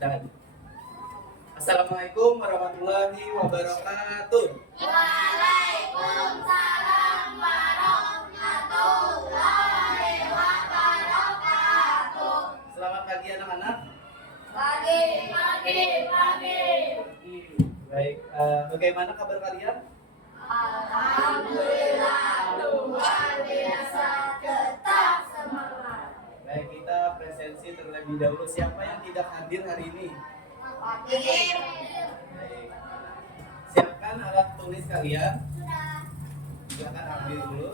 Dan Assalamualaikum warahmatullahi wabarakatuh. Waalaikumsalam warahmatullahi wabarakatuh. Selamat pagi anak-anak. Pagi. Baik, bagaimana kabar kalian? Alhamdulillah, luar biasa, tetap semangat. Baik, kita presensi terlebih dahulu. Siapa yang tidak hadir hari ini? Pagi. Baik. Siapkan alat tulis kalian. Sudah. Silakan ambil dulu.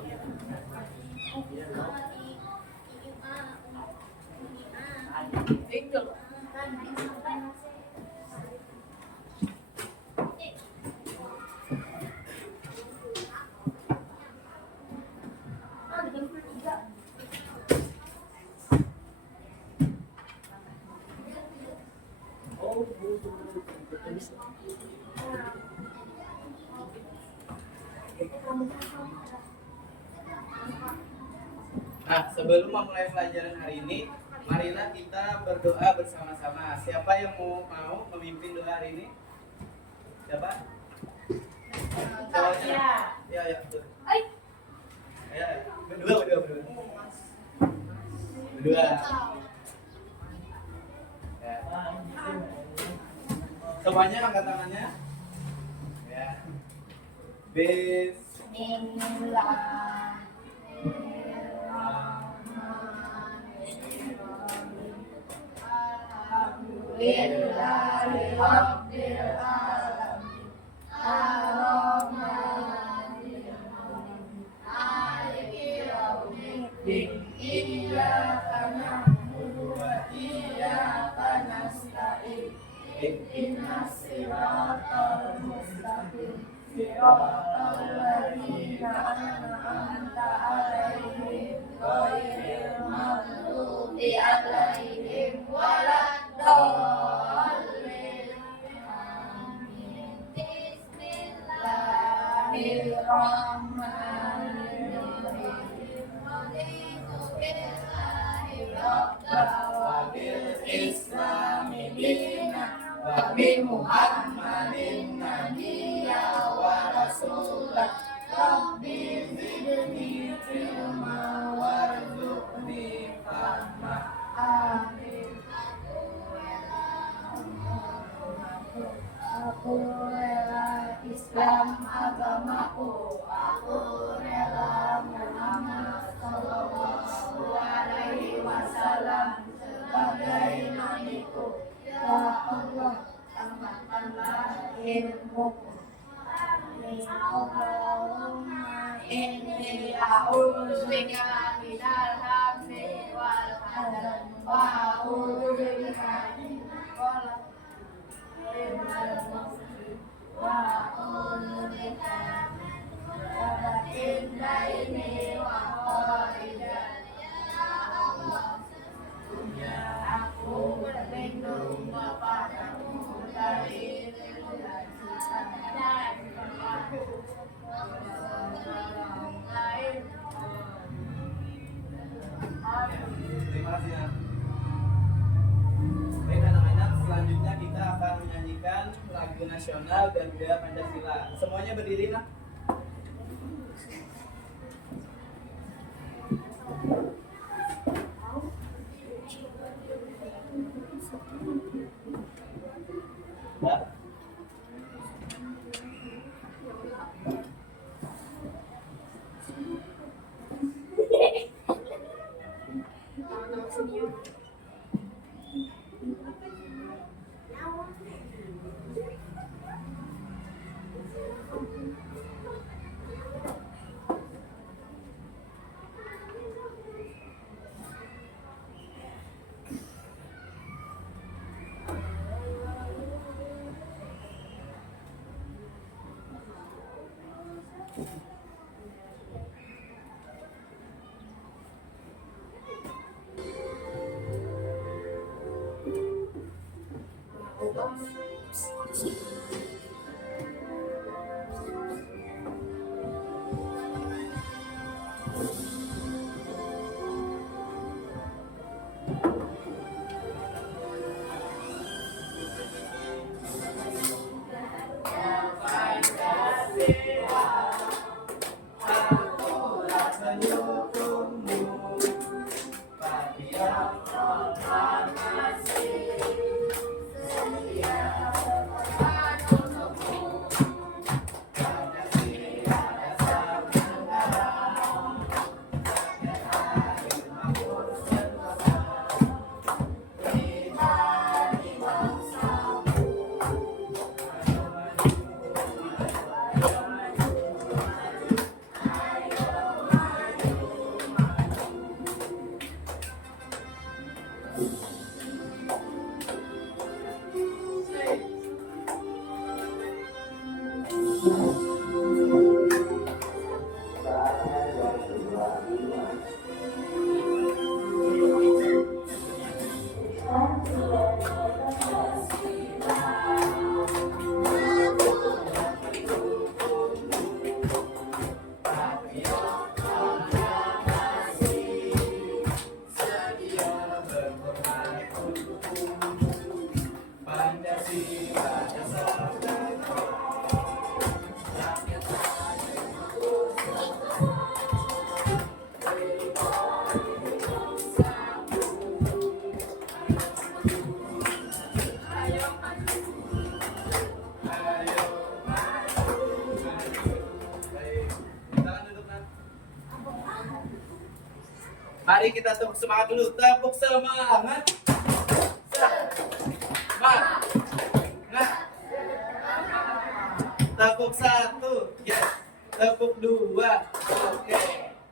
Nah, sebelum memulai pelajaran hari ini, marilah kita berdoa bersama-sama. Siapa yang mau memimpin doa hari ini? Siapa? Ya, betul. Ya, berdua. Ya. Semuanya angkat tangannya. Ya. Alhamdulillahirabbil alamin. Ar-Rahmanir-Rahim. Maliki yaumiddin. Iyyaka na'budu wa iyyaka nasta'in. Ihdinas siratal mustaqim. Siratal ladzina an'amta 'alaihim ghairil maghdubi 'alaihim waladdallin. Amin. Bismillahirrahmanirrahim. Raditu billahi rabban wa bil islami dinan wa bi Muhammadin nabiyya wa rasulah. Rabbi zidni ilma warzuqni fahma. Amin. Aku rela Islam agamaku. Aku rela Muhammad sallallahu alaihi wasallam sebagai nabiku. Ya Allah, tambahkanlah ilmuku. Allahumma inni a'udzubika minal hammi wal hazan wa a'udzubika minal wa a'udzubika min daini wa qaidan. Ya Allah, sesungguhnya aku berlindung kepadamu dari kesulitan dan kepadamu lain. Terima kasih ya. Baik anak-anak, selanjutnya kita akan menyanyikan lagu nasional Garuda Pancasila. Semuanya berdiri nak. Ya. Setia berkorban untukmu, Pancasila dasar negara. Ayo maju, maju. Baik, silakan duduk, Nak. Mari kita tepuk semangat dulu. Tepuk semangat. Semangat. Nah, tepuk satu. Ya. Tepuk dua. Oke.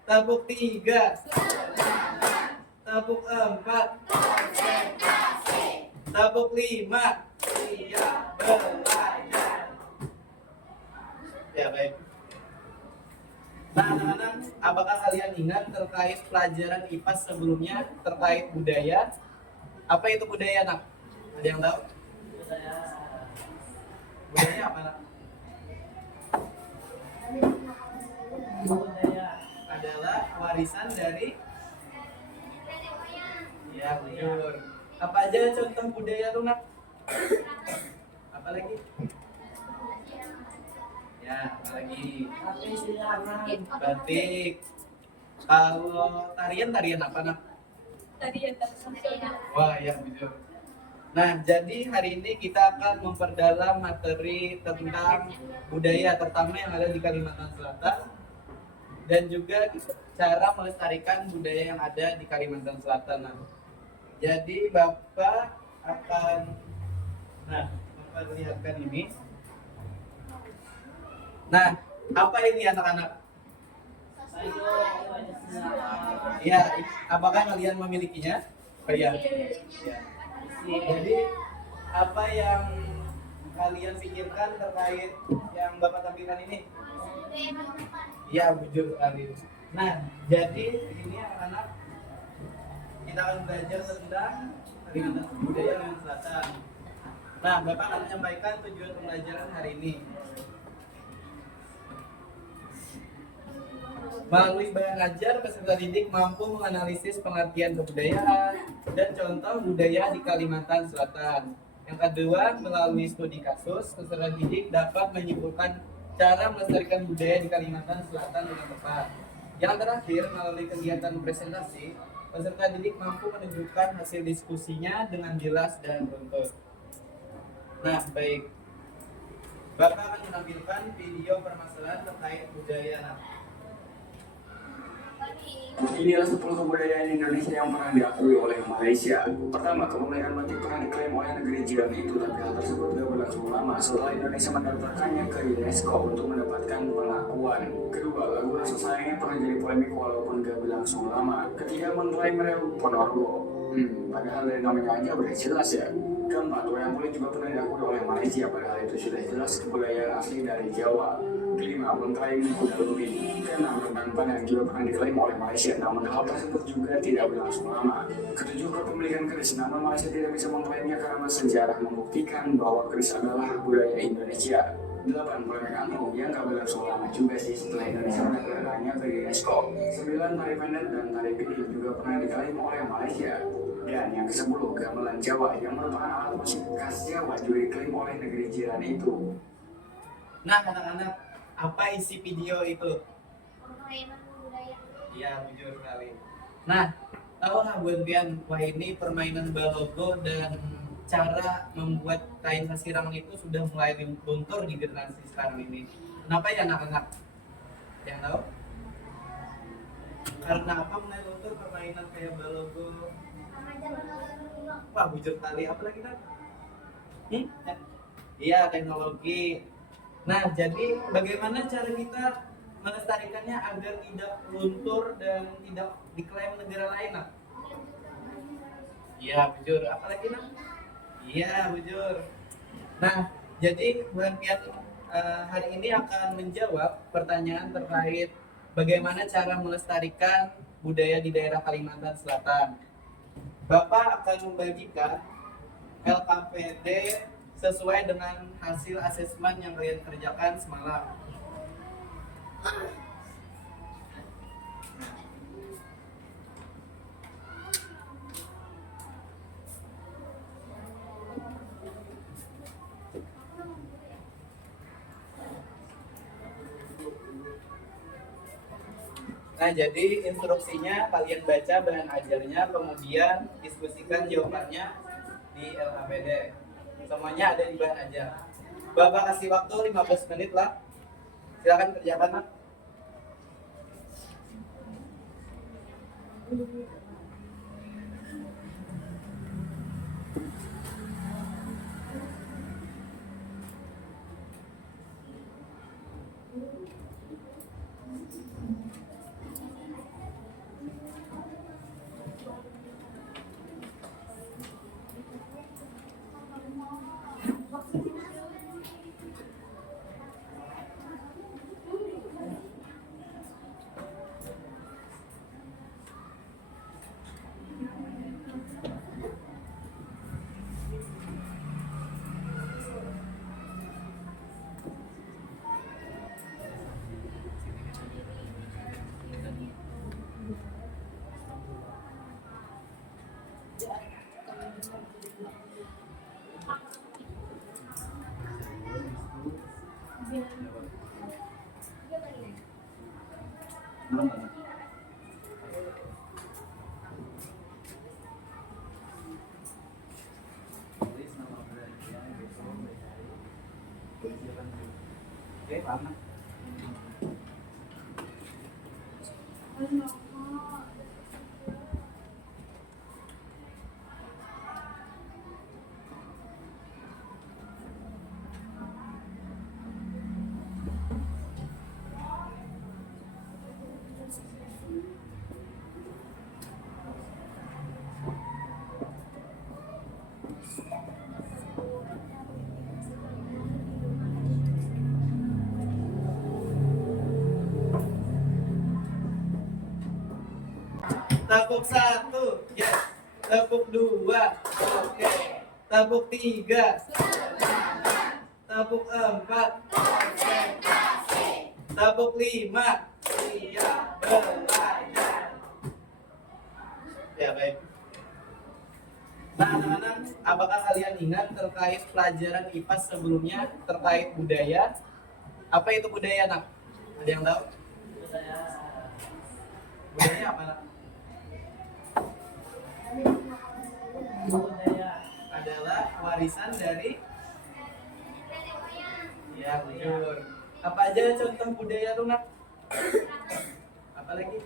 Tepuk tiga. Tepuk empat. Tepuk lima. Siap belajar. Ya, baik. Nah, anak-anak, apakah kalian ingat terkait pelajaran IPA sebelumnya terkait budaya? Apa itu budaya, Nak? Ada yang tahu? Budaya apa, Nak? Budaya adalah warisan dari, ya, betul. Apa aja contoh budaya tuh, Nak? Apa lagi? Ya, apa lagi? Batik. Kalau tarian apa, Nak? Wah, ya, betul. Nah, jadi hari ini kita akan memperdalam materi tentang budaya, terutama yang ada di Kalimantan Selatan, dan juga cara melestarikan budaya yang ada di Kalimantan Selatan. Nah, jadi Bapak akan, Bapak lihatkan ini. Nah, apa ini anak-anak? Ya, apakah kalian memilikinya? Oh iya. Ya. Jadi, apa yang kalian pikirkan terkait yang Bapak tampilkan ini? Ya, betul sekali. Nah, jadi ini anak-anak, kita akan belajar tentang Kalimantan budaya Kalimantan Selatan. Nah, Bapak akan menyampaikan tujuan pembelajaran hari ini. Melalui bahan ajar, peserta didik mampu menganalisis pengertian kebudayaan dan contoh budaya di Kalimantan Selatan. Yang kedua, melalui studi kasus, peserta didik dapat menyimpulkan cara melestarikan budaya di Kalimantan Selatan dengan tepat. Yang terakhir, melalui kegiatan presentasi, peserta didik mampu menunjukkan hasil diskusinya dengan jelas dan runtut. Nah, baik. Bapak akan menampilkan video permasalahan terkait budaya. Inilah 10 kebudayaan Indonesia yang pernah diakui oleh Malaysia. Pertama, kebudayaan batik pernah diklaim oleh negeri jiran itu, tapi hal tersebut tidak berlangsung lama setelah Indonesia mendaftarkannya ke UNESCO untuk mendapatkan pengakuan. Kedua, lagu Rasa Sayangnya pernah jadi polemik walaupun tidak berlangsung lama. Ketiga, mengklaim Rel Ponorogo. Padahal dari namanya aja udah jelas ya. Keempat, wayang kulit juga pernah diakui oleh Malaysia, padahal itu sudah jelas kebudayaan asli dari Jawa. Kelima, mengklaim kuda lumping. Keenam, rendang padang juga pernah diklaim oleh Malaysia, namun hal tersebut juga tidak berlangsung lama. Ketujuh, kepemilikan keris, namun Malaysia tidak bisa mengklaimnya karena sejarah membuktikan bahwa keris adalah budaya Indonesia. 8, polemik angklung yang gak berlangsung lama juga sih setelah Indonesia mendaftarkannya ke UNESCO. 9, tari pendek dan tari piring juga pernah diklaim oleh Malaysia. Dan yang ke-10, gamelan Jawa yang merupakan alat musik khas Jawa juga diklaim oleh negeri jiran itu. Nah, anak-anak, apa isi video itu? Permainan budaya. Iya, jujur sekali. Nah, tahu nggak buat Bian, wah ini permainan balogo dan cara membuat kain sasirangan itu sudah mulai luntur di generasi sekarang ini. Kenapa ya anak-anak? Yang tahu? Karena apa mulai luntur permainan kayak balogo? Wah, bujur kali. Apa lagi kan? Iya, teknologi. Nah, jadi bagaimana cara kita melestarikannya agar tidak luntur dan tidak diklaim negara lain, Nak? Iya, bujur. Apa lagi, Nak? Iya, bujur. Nah, jadi bulan Pian hari ini akan menjawab pertanyaan terkait bagaimana cara melestarikan budaya di daerah Kalimantan Selatan. Bapak akan membagikan LKPD sesuai dengan hasil asesmen yang kalian kerjakan semalam. Nah, jadi instruksinya kalian baca bahan ajarnya, kemudian diskusikan jawabannya di LKPD. Semuanya ada di bahan ajar. Bapak kasih waktu 15 menit lah. Silakan kerjakan, Pak. Oke, paham. Tepuk 1, ya. Tepuk 2, oke. Tepuk 3, tepuk 4, tepuk 5, siap belajar. Ya, baik. Nah, anak-anak, apakah kalian ingat terkait pelajaran IPA sebelumnya terkait budaya? Apa itu budaya, nak? Ada yang tahu? Budaya apa, nak? Budaya adalah warisan dari, ya, betul. Apa aja contoh budaya tuh, nak? Apa lagi?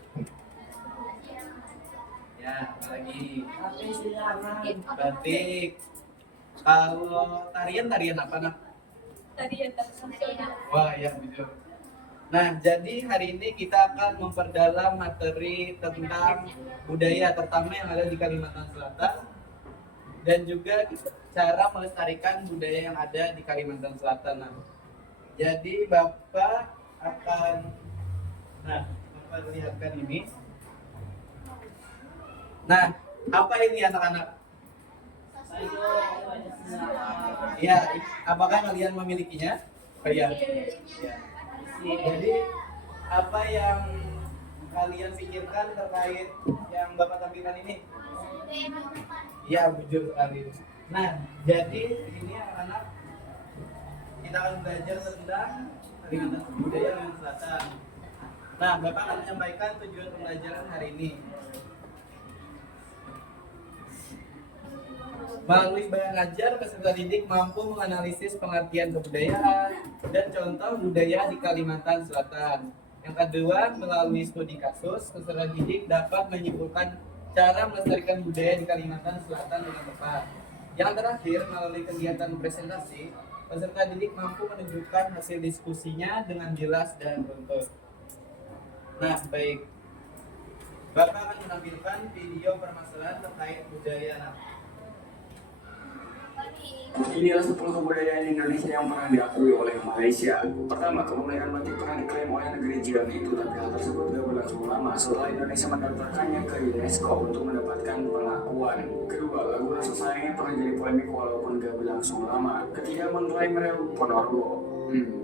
Ya, apa lagi? Batik. Kalau tarian apa, nak? Tarian tradisional. Wah, ya, betul. Nah, jadi hari ini kita akan memperdalam materi tentang budaya, terutama yang ada di Kalimantan Selatan, dan juga cara melestarikan budaya yang ada di Kalimantan Selatan. Nah, jadi Bapak akan memperlihatkan ini. Nah, apa ini anak-anak? Ya, apakah kalian memilikinya? Oh iya. Ya. Jadi apa yang kalian pikirkan terkait yang Bapak tampilkan ini? Ya, jujur sekali. Nah, jadi ini anak-anak kita akan belajar tentang Kalimantan budaya Kalimantan Selatan. Nah, Bapak akan menyampaikan tujuan pembelajaran hari ini. Melalui bahan ajar, peserta didik mampu menganalisis pengertian kebudayaan dan contoh budaya di Kalimantan Selatan. Yang kedua, melalui studi kasus, peserta didik dapat menyimpulkan cara melestarikan budaya di Kalimantan Selatan dengan tepat. Yang terakhir, melalui kegiatan presentasi, peserta didik mampu menunjukkan hasil diskusinya dengan jelas dan runtut. Nah, baik. Bapak akan menampilkan video permasalahan terkait budaya. Inilah 10 kebudayaan Indonesia yang pernah diakui oleh Malaysia. Pertama, kebudayaan batik pernah diklaim oleh negeri jiran itu, tapi hal tersebut gak berlangsung lama setelah Indonesia mendaftarkannya ke UNESCO untuk mendapatkan pengakuan. Kedua, lagu Rasa Sayangnya pernah jadi polemik walaupun gak berlangsung lama. Ketiga, mengklaim Rel Ponorogo.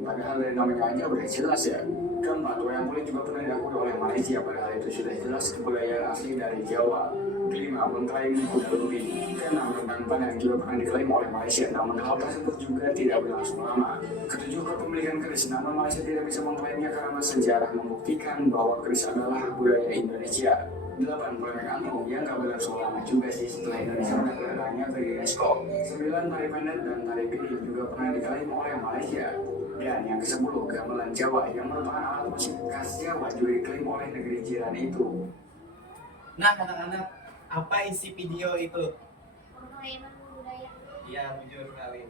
Padahal dari namanya aja udah jelas ya. Keempat, wayang kulit juga pernah diakui oleh Malaysia, padahal itu sudah jelas kebudayaan asli dari Jawa. Kelima, mengklaim kuda lumping. Keenam, rendang padang juga pernah diklaim oleh Malaysia, namun hal tersebut juga tidak berlangsung lama. Ketujuh, kepemilikan keris, namun Malaysia tidak bisa mengklaimnya karena sejarah membuktikan bahwa keris adalah budaya Indonesia. 8. Polemik angklung yang gak berlangsung lama juga sih setelah Indonesia mendaftarkannya ke UNESCO. 9. Tari pendek dan tari piring juga pernah diklaim oleh Malaysia. Dan yang ke-10, gamelan Jawa yang merupakan alat musik khas Jawa juga diklaim oleh negeri jiran itu. Nah, anak-anak, apa isi video itu? Permainan budaya. Iya, jujur sekali.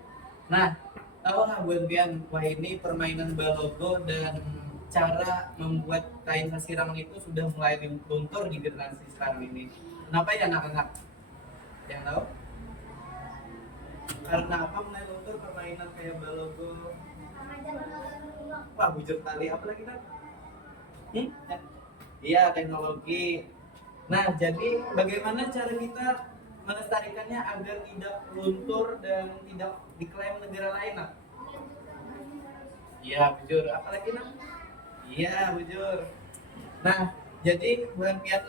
Nah, tahu nggak buat Bian, wah ini permainan balogo dan cara membuat kain sasirangan itu sudah mulai luntur di generasi sekarang ini. Kenapa ya anak-anak? Yang tahu? Karena apa mulai luntur permainan kayak balogo? Wah, bujur tali apa lagi kan? Iya, teknologi. Nah, jadi bagaimana cara kita melestarikannya agar tidak luntur dan tidak diklaim negara lain, Nak? Iya, bujur. Apalagi, Nak? Iya, bujur. Nah, jadi Bulan Pian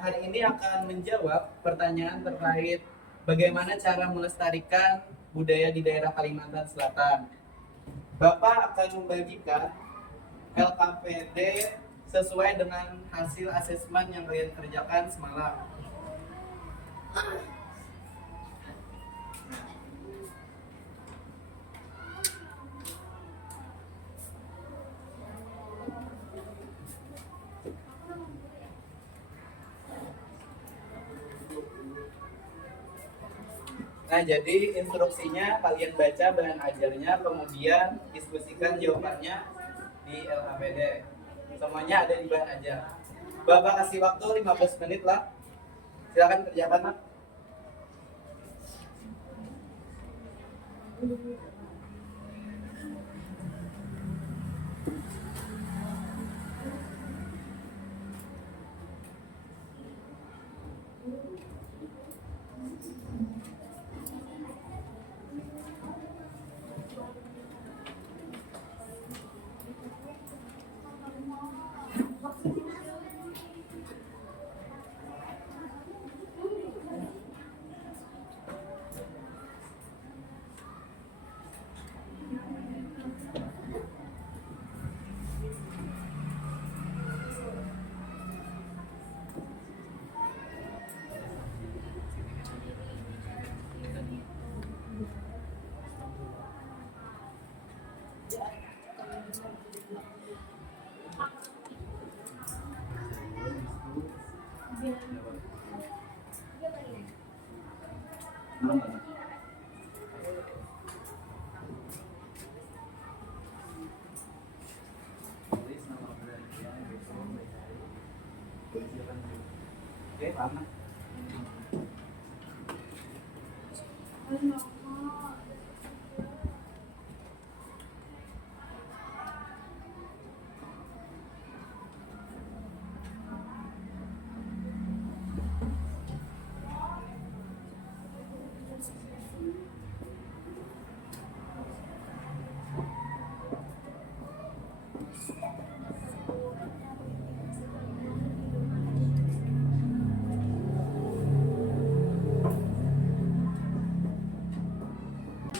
hari ini akan menjawab pertanyaan terkait bagaimana cara melestarikan budaya di daerah Kalimantan Selatan. Bapak akan membagikan LKPD sesuai dengan hasil asesmen yang kalian kerjakan semalam. Nah, jadi instruksinya kalian baca bahan ajarnya, kemudian diskusikan jawabannya di LKPD. Semuanya ada di bahan ajar. Bapak kasih waktu 15 menit lah. Silakan kerjakan, Mak. Oke, paham.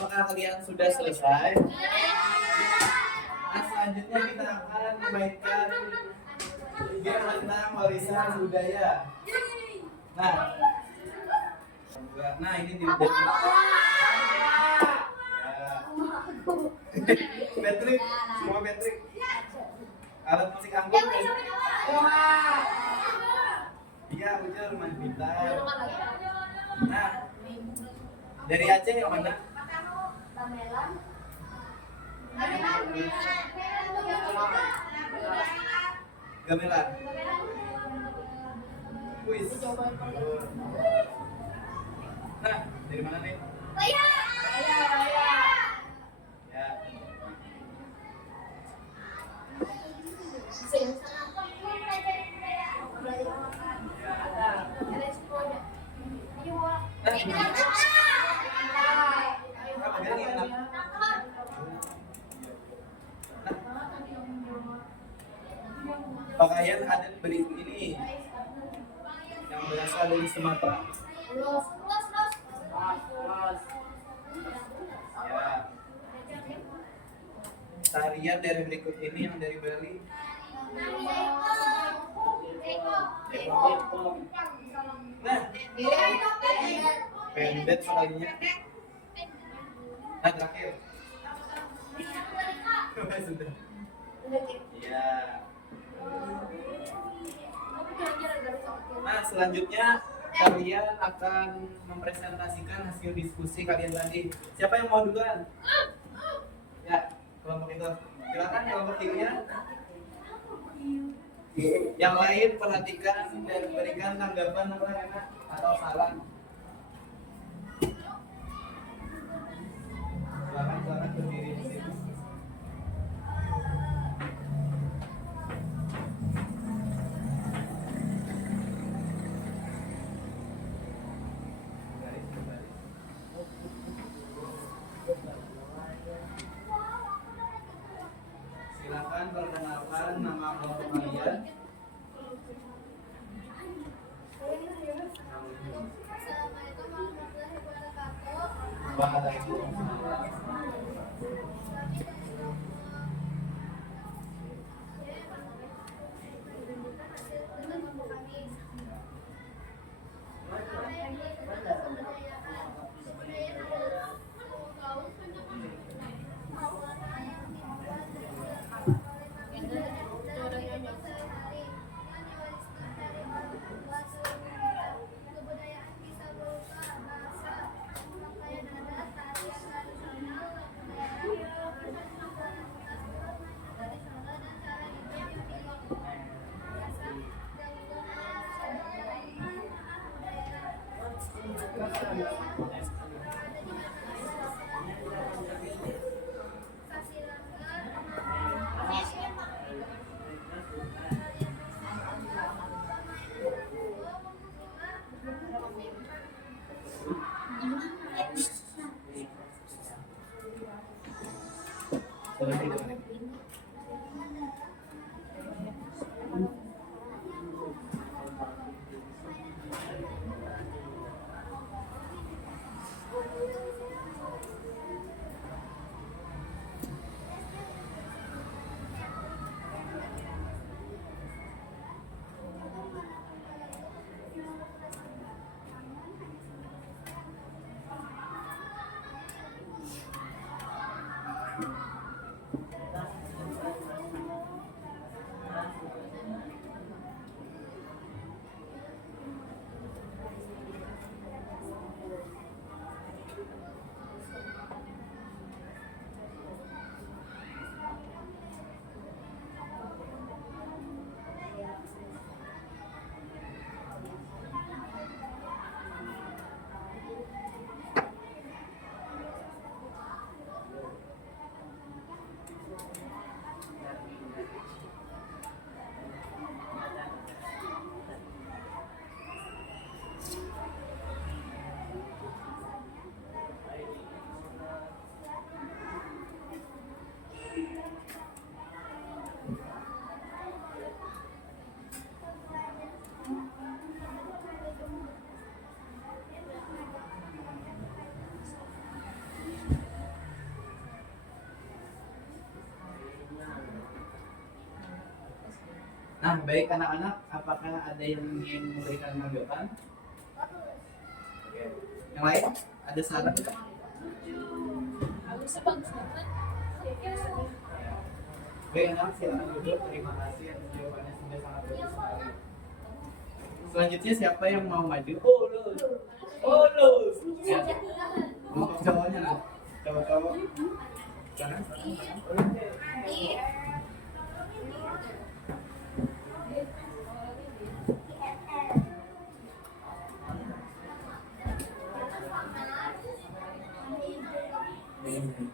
Apakah kalian sudah selesai? Nah, selanjutnya kita akan memainkan game tentang warisan budaya. Nah ini di ya. Patrick, semua Patrick. Alat musik angklung. Iya, bujur main gitar. Nah, dari Aceh yang mana? Gamelan. Kuis. Nah, dari mana nih? Raya. Ya. Apa gini enak? Pakaian adat berikut ini yang berasal dari Sumatera. Ya. Tarian dari berikut ini yang dari Bali. Nah, pendet sekalinya. Nah, terakhir. Sudah. Iya. Nah, selanjutnya kalian akan mempresentasikan hasil diskusi kalian tadi. Siapa yang mau duluan? Ya, kelompok itu. Silakan kelompok timnya. Yang lain perhatikan dan berikan tanggapan apa enak atau salah. Silakan berdiri di sini. Silakan perkenalkan nama kelompok kalian. Assalamualaikum warahmatullahi wabarakatuh. Waalaikumsalam. Kebudayaan bisa berupa bahasa, pakaian adat, tarian tradisional, daerah, tradisional dan cara hidup yang dilakukan. Biasa Nah, baik anak-anak, apakah ada yang ingin memberikan tanggapan? Oke. Yang lain? Ada saran? Bagusnya bagus banget. Baik anak, silakan duduk. Terima kasih atas jawabannya sudah sangat bagus sekali. Selanjutnya siapa yang mau maju? Oh, lulus. Oh, lulus. Ya. Untuk cowoknya lah. Cowok-cowok. Sana. Assalamualaikum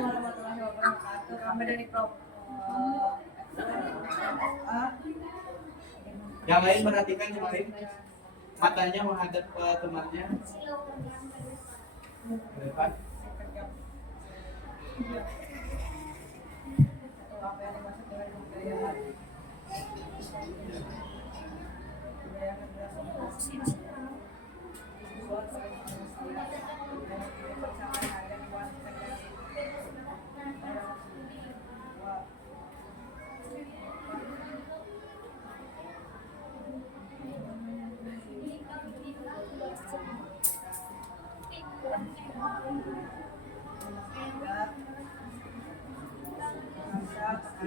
warahmatullahi wabarakatuh. Kami dari Yang lain perhatikan yang lain. Matanya menghadap ke temannya. Ke depan. apa yang dimaksud dengan kebudayaan. Kebudayaan adalah sesuatu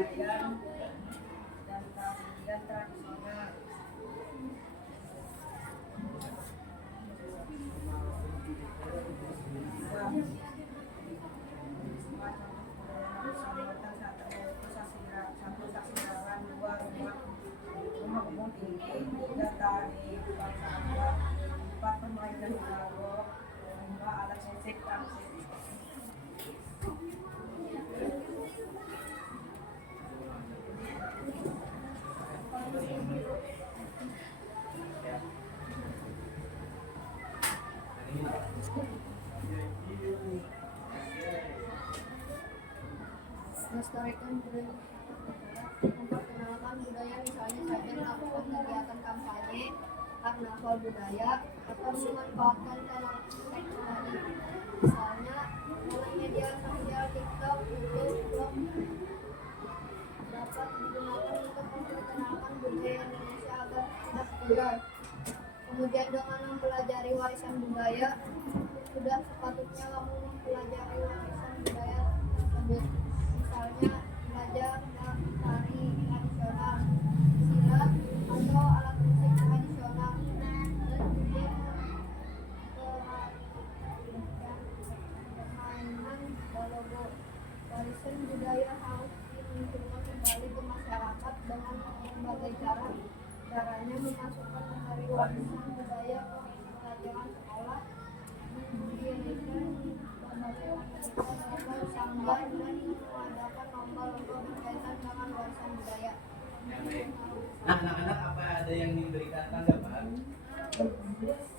kekayaan dan tradisional. Satu saksiran, dua rumah kebun tinggi, tiga tari, empat sanggar, empat permainan lagu, lima alat musik klasik. Melestarikan budaya, memperkenalkan budaya misalnya saja melakukan kegiatan kampanye, karnaval budaya, atau memanfaatkan kanal teknologi, misalnya dalam media sosial TikTok, YouTube, blog dapat digunakan untuk memperkenalkan budaya Indonesia agar tidak punah. Kemudian dengan mempelajari warisan budaya, sudah sepatutnya kamu mempelajari warisan budaya tersebut. Misalnya belajar tari tradisional, silat, atau alat musik tradisional. Permainan balogo. Warisan budaya harus dimunculkan kembali ke masyarakat dengan berbagai cara. Caranya memasukkan materi warisan budaya ke pelajaran sekolah, menghidupkan berbagai aktivitas sanggar dan mengadakan lomba-lomba berkaitan dengan warisan budaya. Nah, anak-anak apa ada yang diberikan tanggapan?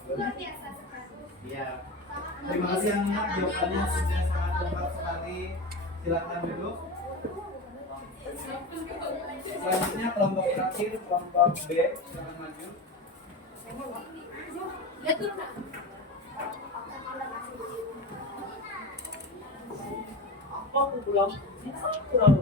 Luar biasa sekali. Iya. Terima kasih anak, jawabannya sudah sangat lengkap sekali. Silakan duduk. Selanjutnya kelompok terakhir, kelompok B, silakan maju. Apa aku pulang? Pulang.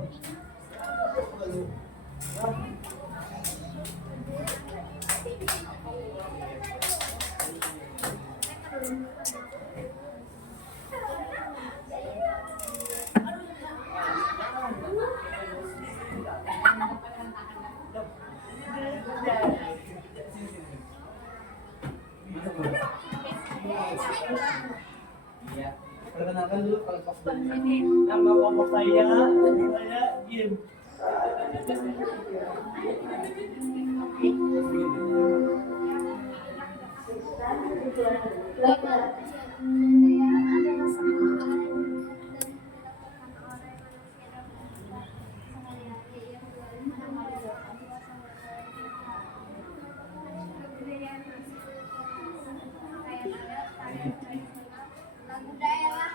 Iya. Perkenalkan dulu kelompok B. Nama kelompok saya Jim. Kebudayaan adalah sebuah hal yang dan dilakukan oleh manusia dalam kehidupan sehari-hari yang diwariskan pada kebudayaan hasil kekayaan adat, tarian tradisional, lagu daerah,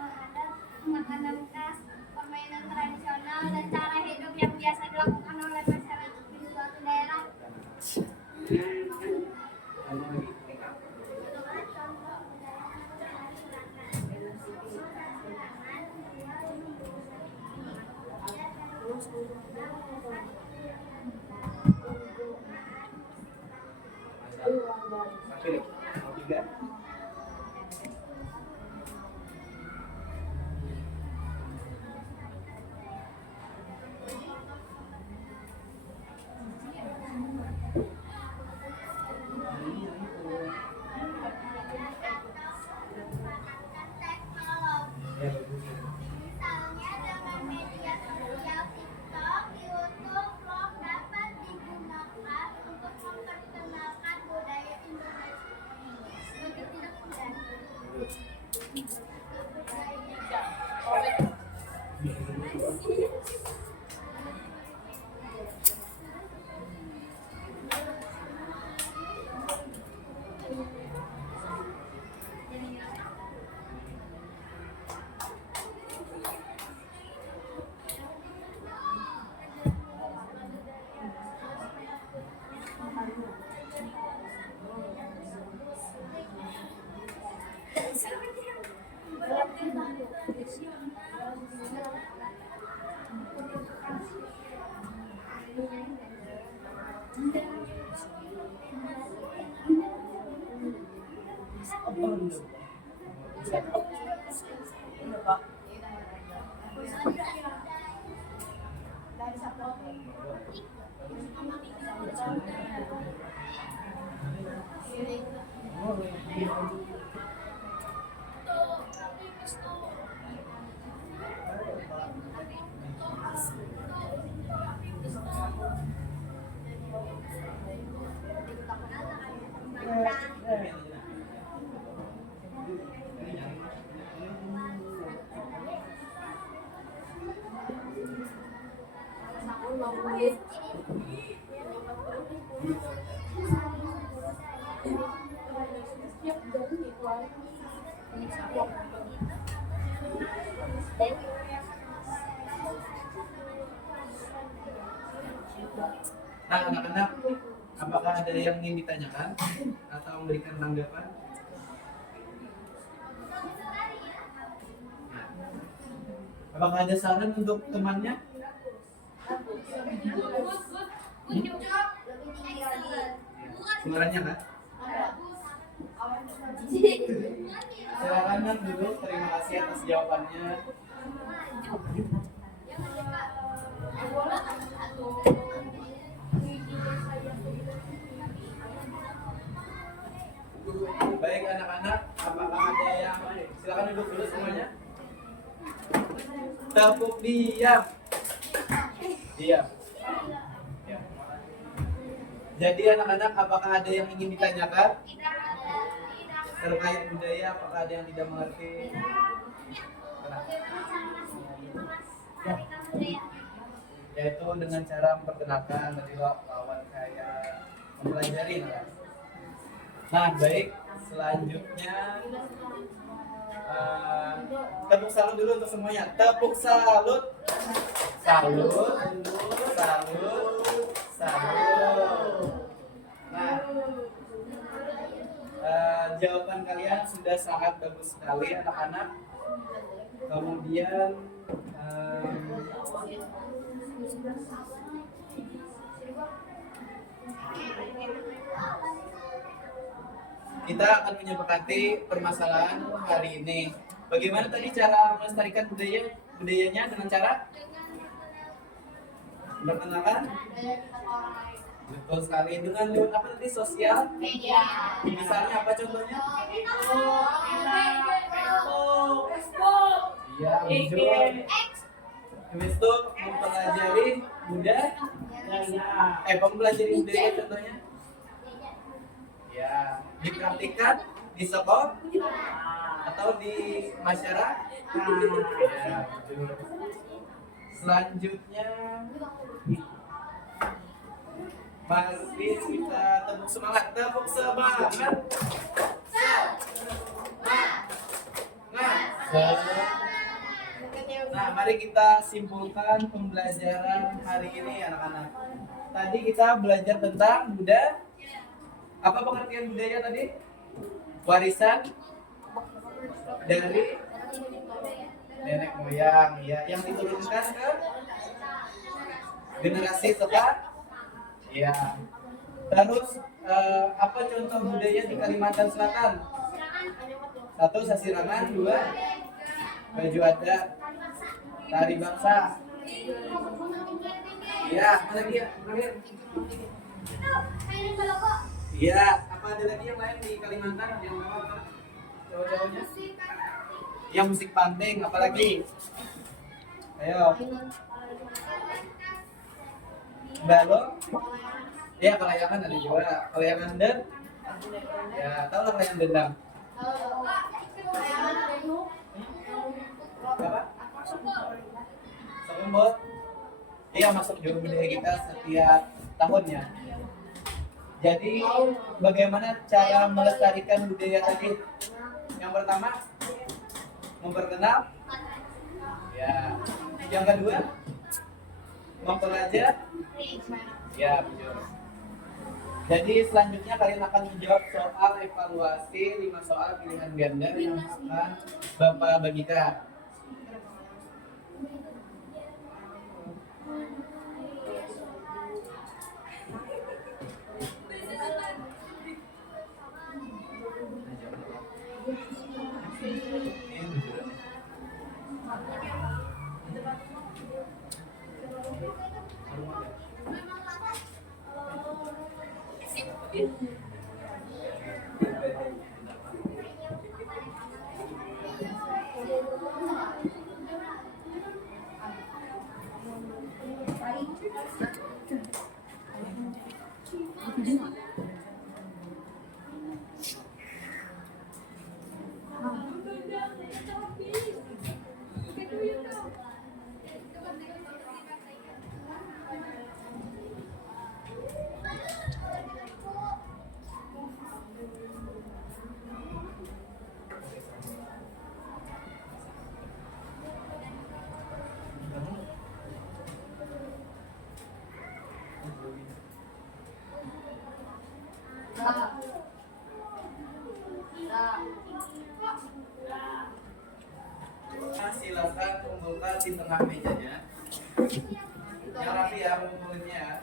adat, makanan khas, permainan tradisional, dan cara hidup yang biasa dilakukan oleh masyarakat di suatu daerah. Oke, mau tiga. Nah, anak-anak, apakah ada yang ingin ditanyakan atau memberikan tanggapan? Apakah ada saran untuk temannya? Suaranya kan? Silakan Nan dulu, terima kasih atas jawabannya. Baik anak-anak, apakah ada yang silakan duduk dulu semuanya. Tepuk diam. Diam. Ya. Jadi anak-anak, apakah ada yang ingin ditanyakan terkait budaya? Apakah ada yang tidak mengerti? Yaitu dengan cara memperkenalkan dari lawan kayak mempelajari. Nah, baik. Selanjutnya tepuk salut dulu untuk semuanya. Tepuk salut. Salut. Salut. Salut. Nah, jawaban kalian sudah sangat bagus sekali anak-anak. Kemudian kita akan menyepakati permasalahan hari ini. Bagaimana tadi cara melestarikan budayanya dengan cara memperkenalkan? Betul sekali, dengan lewat apa tadi, sosial media. Misalnya apa contohnya? Iya, betul. Habis itu mempelajari budaya. Mempelajari budaya contohnya? Ya, dipraktikkan di sekolah atau di masyarakat. Ya, betul. Selanjutnya, mari kita tepuk semangat. Nah, mari kita simpulkan pembelajaran hari ini anak-anak. Tadi kita belajar tentang budaya. Apa pengertian budaya tadi? Warisan dari nenek moyang, ya, yang diturunkan ke generasi setelah. Ya. Terus apa contoh budaya di Kalimantan Selatan? 1, sasirangan. 2, baju adat. Tari bangsa. Ya, apa lagi ya? Iya, apa ada lagi yang lain di Kalimantan yang apa? Cowok-cowoknya? Yang musik panting, apalagi? Ayo. Balok? Ya, kelayangan ada juga. Kelayangan dan? Ya, tahu lah kelayangan dendang. Apa? Sekumbot. Iya, masuk juru budaya kita setiap tahunnya. Jadi bagaimana cara melestarikan budaya tadi? Yang pertama, memperkenal. Ya. Yang kedua, mempelajari. Ya, betul. Jadi selanjutnya kalian akan menjawab soal evaluasi 5 soal pilihan ganda yang akan Bapak bagikan. Silakan kumpulkan di tengah mejanya. Yang rapi ya mengumpulnya.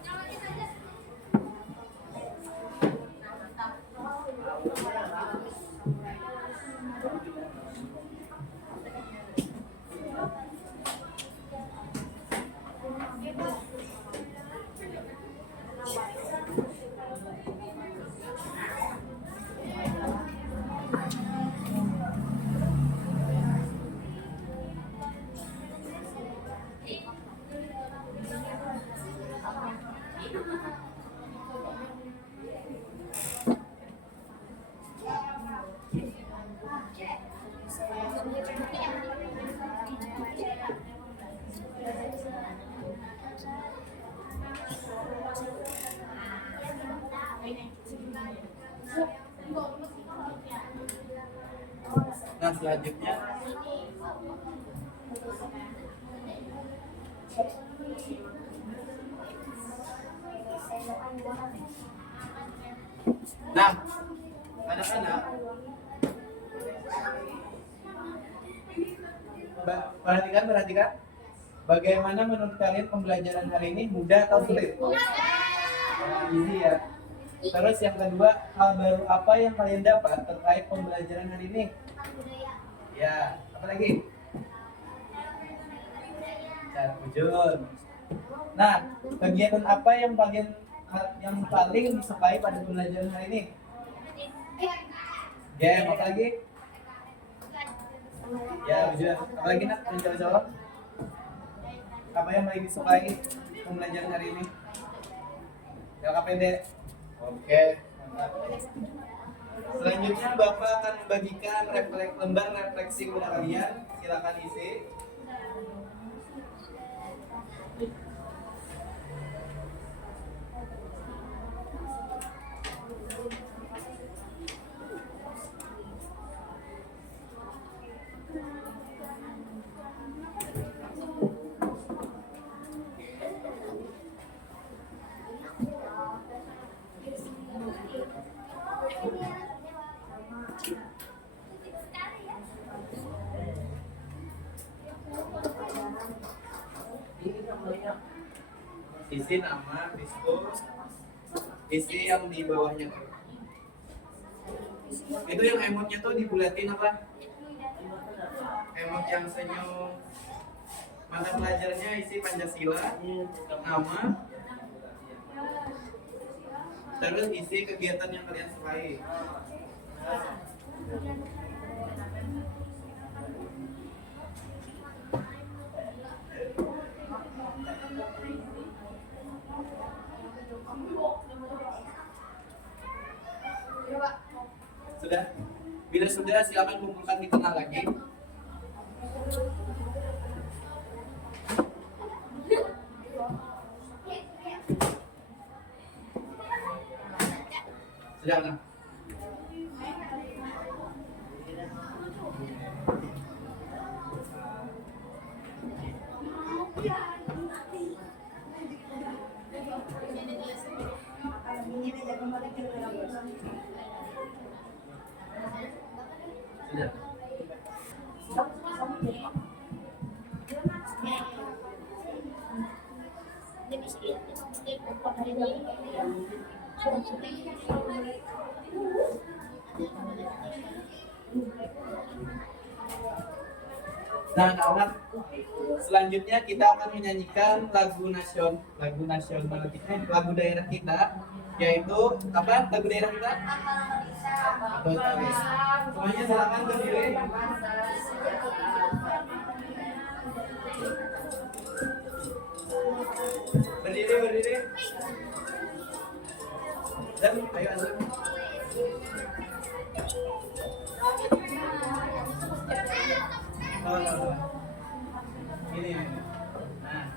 Nah, selanjutnya nah, anak-anak perhatikan bagaimana menurut kalian pembelajaran hari ini, mudah atau sulit? Easy ya. Terus yang kedua, hal baru apa yang kalian dapat terkait pembelajaran hari ini? Ya, apa lagi? Cara wujud. Nah, kegiatan apa yang paling disukai pada pembelajaran hari ini? Game, apa lagi? Ya, wujud. Apa lagi nak? Yang jawab. Apa yang paling disukai pembelajaran hari ini? LKPD. Oke. Selanjutnya Bapak akan membagikan lembar refleksi kepada kalian. Silakan isi. Isi nama, diskus, isi yang di bawahnya tuh. Itu yang emotnya tuh dibulatin apa? Emot yang senyum. Mata pelajarnya isi Pancasila, nama, terus isi kegiatan yang kalian sukai. Sudah? Bila sudah, silakan kumpulkan di tengah lagi. Sudah, nah. Sudah. Nah, anak-anak, selanjutnya kita akan menyanyikan lagu nasional kita, lagu daerah kita, yaitu apa? Lagu daerah kita? Betul sekali. Semuanya silakan berdiri. Berdiri. Dan ayo Azam. Oh. Ini. Nah.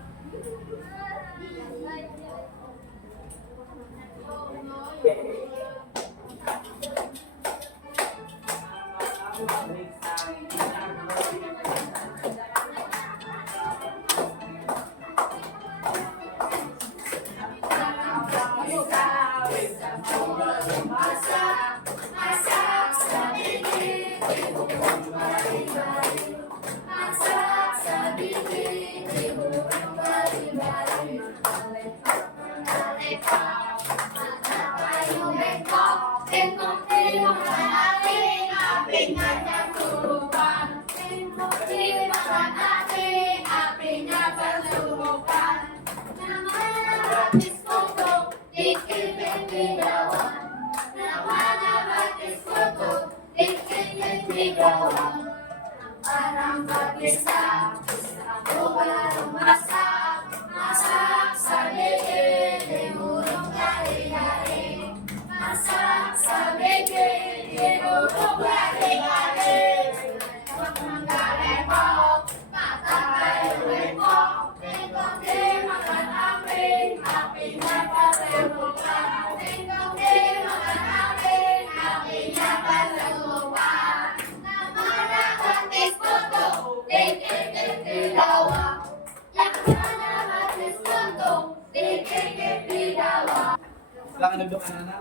Silakan duduk anak-anak.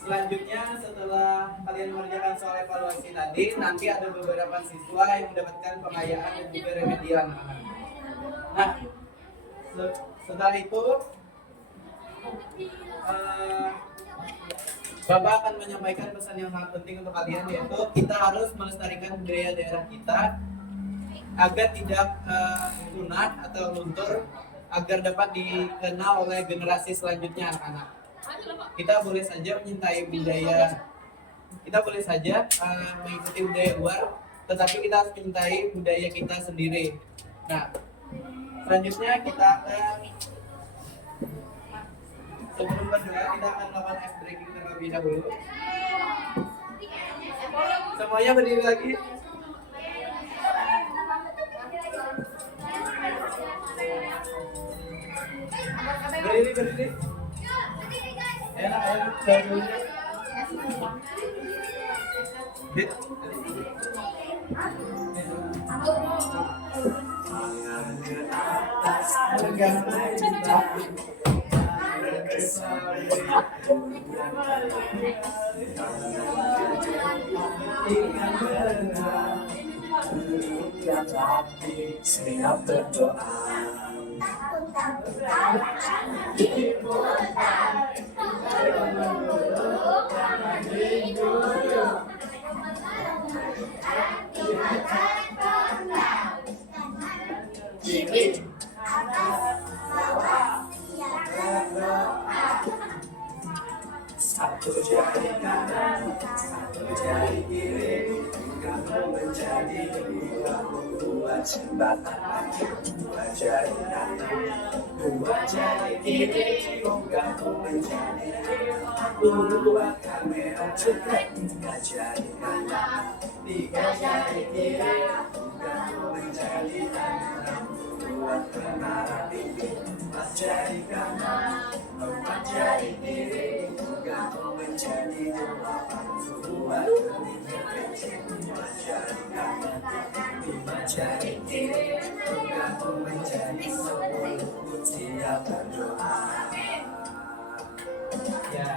Selanjutnya setelah kalian mengerjakan soal evaluasi tadi, nanti ada beberapa siswa yang mendapatkan pengayaan dan juga remedial anak-anak. Nah, setelah itu Bapak akan menyampaikan pesan yang sangat penting untuk kalian, yaitu kita harus melestarikan budaya daerah kita agar tidak punah atau luntur, agar dapat dikenal oleh generasi selanjutnya anak-anak. Kita boleh saja menyintai budaya, kita boleh saja mengikuti budaya luar, tetapi kita harus mencintai budaya kita sendiri. Nah, selanjutnya kita akan, sebelum berdoa, kita akan melakukan ice breaking terlebih dahulu. Semuanya berdiri lagi. Berdiri. Enak, saya dulu. Siap berdoa. Satu jari kanan, satu jari kiri, kamu mencari jadi dua, buat jembatan lagi, dua jadi nyata, dua jadi diri, bukanku menjadi dua kamera cekrek, tiga jadi kata, tiga jadi diri, bukanku menjadi tanda, dua menara pipi, empat jadi kata, empat jadi diri, bukanku menjadi delapan, dua lima jadi kata, lima jadi diri, bukanku menjadi sepuluh, siap berdoa. Ya.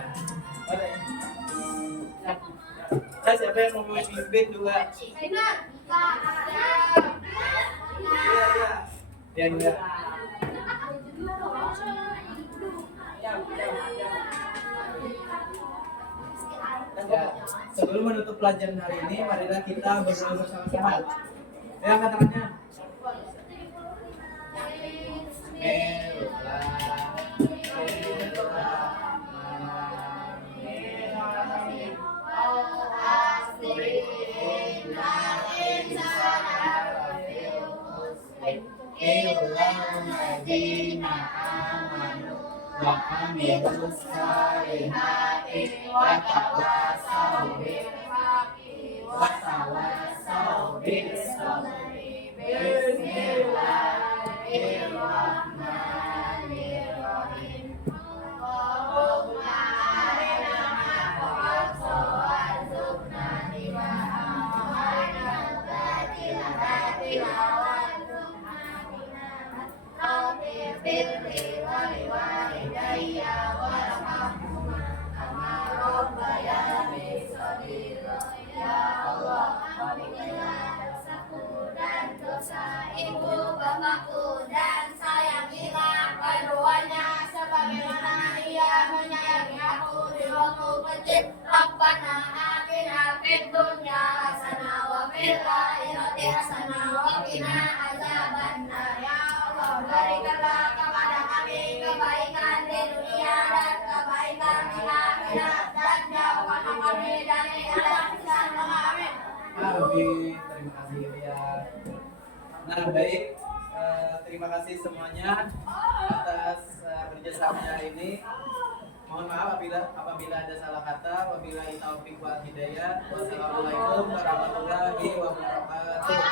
Boleh. Ya. Nah, siapa yang mau memimpin dua? Iya, iya. Ya, iya. Ya, sebelum menutup pelajaran hari ini, marilah kita berdoa bersama-sama. Ya, angkat tangannya. Ibu bapakku dan sayangilah keduanya sebagaimana ia menyayangi aku di waktu kecil. Rabbana atina fid dunya hasanah wa fil akhirati hasanah wa qina azabannar. Ya Allah, berikanlah kepada kami kebaikan di dunia dan kebaikan di akhirat, dan jauhkan kami dari azab neraka. Amin. Amin. Terima kasih ya. Nah, baik. Terima kasih semuanya atas kerjasamanya hari ini. Mohon maaf apabila ada salah kata. Wabillahi taufiq wal hidayah. Wassalamualaikum warahmatullahi wabarakatuh.